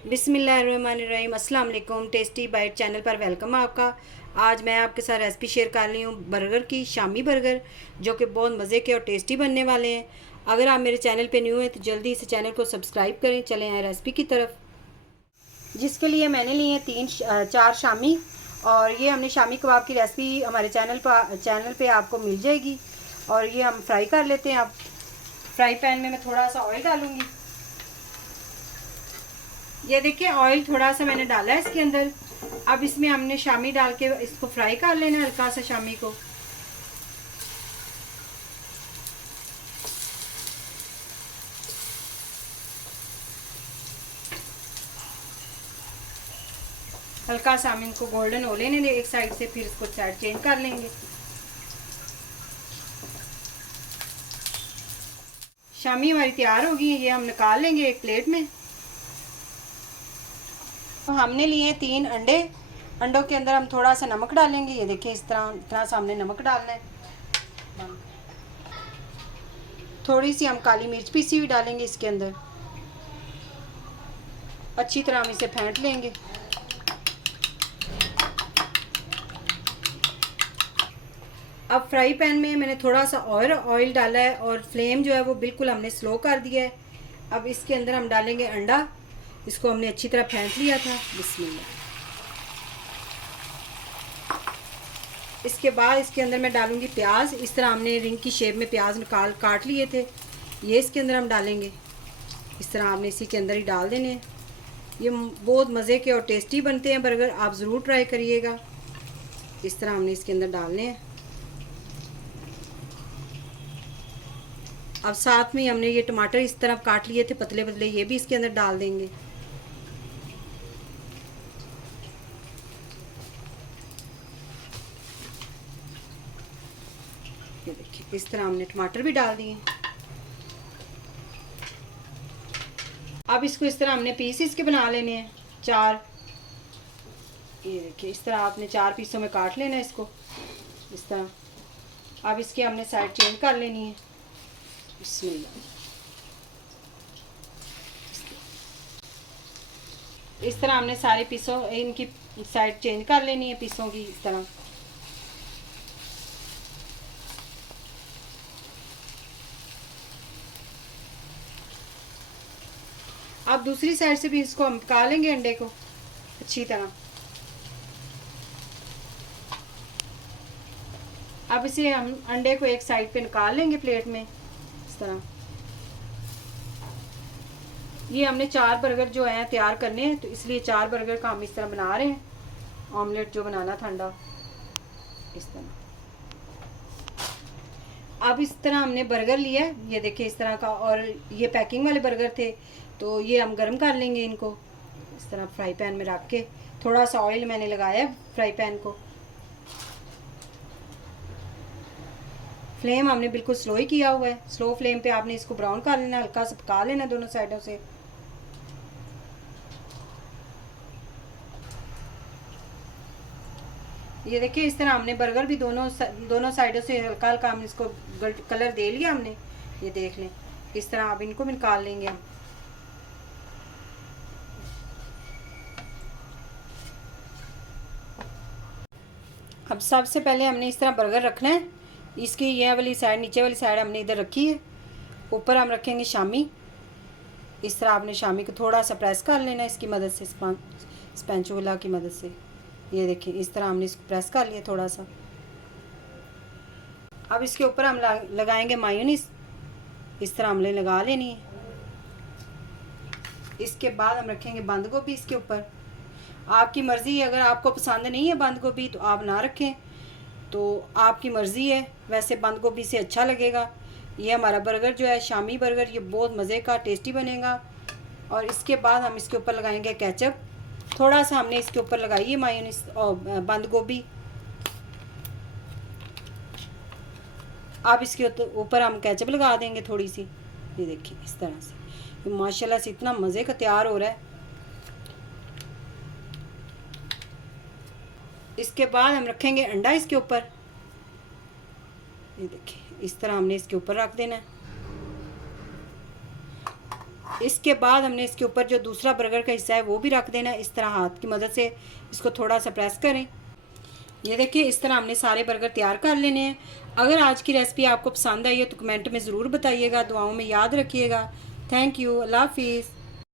बिस्मिल्लाहिर्रहमानिर्रहीम। अस्सलाम वालेकुम। टेस्टी बाइट चैनल पर वेलकम है आपका। आज मैं आपके साथ रेसिपी शेयर कर रही हूँ बर्गर की, शामी बर्गर, जो कि बहुत मज़े के और टेस्टी बनने वाले हैं। अगर आप मेरे चैनल पे न्यू हैं तो जल्दी से चैनल को सब्सक्राइब करें। चलें आए रेसिपी की तरफ। जिसके लिए मैंने लिए हैं चार शामी, और ये हमने शामी कबाब की रेसिपी हमारे चैनल पे आपको मिल जाएगी। और ये हम फ्राई कर लेते हैं। अब फ्राई पैन में मैं थोड़ा सा ऑयल डालूँगी। ये देखिए ऑयल थोड़ा सा मैंने डाला है इसके अंदर। अब इसमें हमने शामी डाल के इसको फ्राई कर लेना है, हल्का सा शामी को। हल्का सा हम इनको गोल्डन हो लेने दें एक साइड से, फिर इसको साइड चेंज कर लेंगे। शामी हमारी तैयार होगी, ये हम निकाल लेंगे एक प्लेट में। तो हमने लिए 3 अंडे। अंडों के अंदर हम थोड़ा सा नमक डालेंगे। ये देखिए इस तरह इतना सा हमने नमक डालना है। थोड़ी सी हम काली मिर्च पीसी हुई डालेंगे इसके अंदर। अच्छी तरह हम इसे फेंट लेंगे। अब फ्राई पैन में मैंने थोड़ा सा और ऑयल डाला है और फ्लेम जो है वो बिल्कुल हमने स्लो कर दिया है। अब इसके अंदर हम डालेंगे अंडा। इसको हमने अच्छी तरह फेंट लिया था। बिस्मिल्लाह। इसके बाद इसके अंदर मैं डालूंगी प्याज। इस तरह हमने रिंग की शेप में प्याज निकाल काट लिए थे, ये इसके अंदर हम डालेंगे। इस तरह आपने इसी के अंदर ही डाल देने। ये बहुत मज़े के और टेस्टी बनते हैं बर्गर, आप ज़रूर ट्राई करिएगा। इस तरह हमने इसके अंदर डालने हैं। अब साथ में हमने ये टमाटर इस तरह काट लिए थे पतले पतले, ये भी इसके अंदर डाल देंगे। ये देखिए इस तरह हमने टमाटर भी डाल दिए। अब इसको इस तरह हमने पीस इसके बना लेने हैं 4। ये देखिए इस तरह आपने 4 पीसों में काट लेना है इसको इस तरह। अब इसके हमने साइड चेंज कर लेनी है। बिस्मिल्लाह। इस तरह हमने सारे पीसों इनकी साइड चेंज कर लेनी है पीसों की इस तरह। अब दूसरी साइड से भी इसको हम पका लेंगे अंडे को अच्छी तरह। अब इसे हम अंडे को एक साइड पे निकाल लेंगे प्लेट में इस तरह। ये हमने 4 बर्गर जो हैं तैयार करने हैं, तो इसलिए 4 बर्गर का हम इस तरह बना रहे हैं। ऑमलेट जो बनाना था अंडा इस तरह। अब इस तरह हमने बर्गर लिया है, ये देखिए इस तरह का। और ये पैकिंग वाले बर्गर थे, तो ये हम गर्म कर लेंगे इनको इस तरह फ्राई पैन में रख के। थोड़ा सा ऑयल मैंने लगाया है फ्राई पैन को। फ्लेम हमने बिल्कुल स्लो ही किया हुआ है। स्लो फ्लेम पे आपने इसको ब्राउन कर लेना, हल्का सा पका लेना दोनों साइडों से। ये देखिए इस तरह हमने बर्गर भी दोनों साइडों से हल्का हल्का हमने इसको कलर दे लिया हमने। ये देख लें इस तरह। अब इनको भी निकाल लेंगे हम। अब सबसे पहले हमने इस तरह बर्गर रखना है। इसकी ये वाली साइड, नीचे वाली साइड हमने इधर रखी है। ऊपर हम रखेंगे शामी। इस तरह आपने शामी को थोड़ा सा प्रेस कर लेना इसकी मदद से, स्पैचुला की मदद से। ये देखिए इस तरह हमने इसको प्रेस कर लिया थोड़ा सा। अब इसके ऊपर हम लगाएंगे मायोनीज। इस तरह हमने लगा लेनी है। इसके बाद हम रखेंगे बंद गोभी इसके ऊपर। आपकी मर्ज़ी है, अगर आपको पसंद नहीं है बंद गोभी तो आप ना रखें, तो आपकी मर्ज़ी है। वैसे बंद गोभी से अच्छा लगेगा। ये हमारा बर्गर जो है शामी बर्गर, ये बहुत मज़े का टेस्टी बनेगा। और इसके बाद हम इसके ऊपर लगाएंगे केचप। थोड़ा सा हमने इसके ऊपर लगाई है मायोनीज और बंद गोभी। अब इसके ऊपर हम केचप लगा देंगे थोड़ी सी। ये देखिए इस तरह से माशाल्लाह से इतना मज़े का तैयार हो रहा है। इसके बाद हम रखेंगे अंडा इसके ऊपर। ये देखिए इस तरह हमने इसके ऊपर रख देना है। इसके बाद हमने इसके ऊपर जो दूसरा बर्गर का हिस्सा है वो भी रख देना है। इस तरह हाथ की मदद से इसको थोड़ा सा प्रेस करें। ये देखिए इस तरह हमने सारे बर्गर तैयार कर लेने हैं। अगर आज की रेसिपी आपको पसंद आई है तो कमेंट में ज़रूर बताइएगा। दुआओं में याद रखिएगा। Thank you. अल्लाह हाफिज़।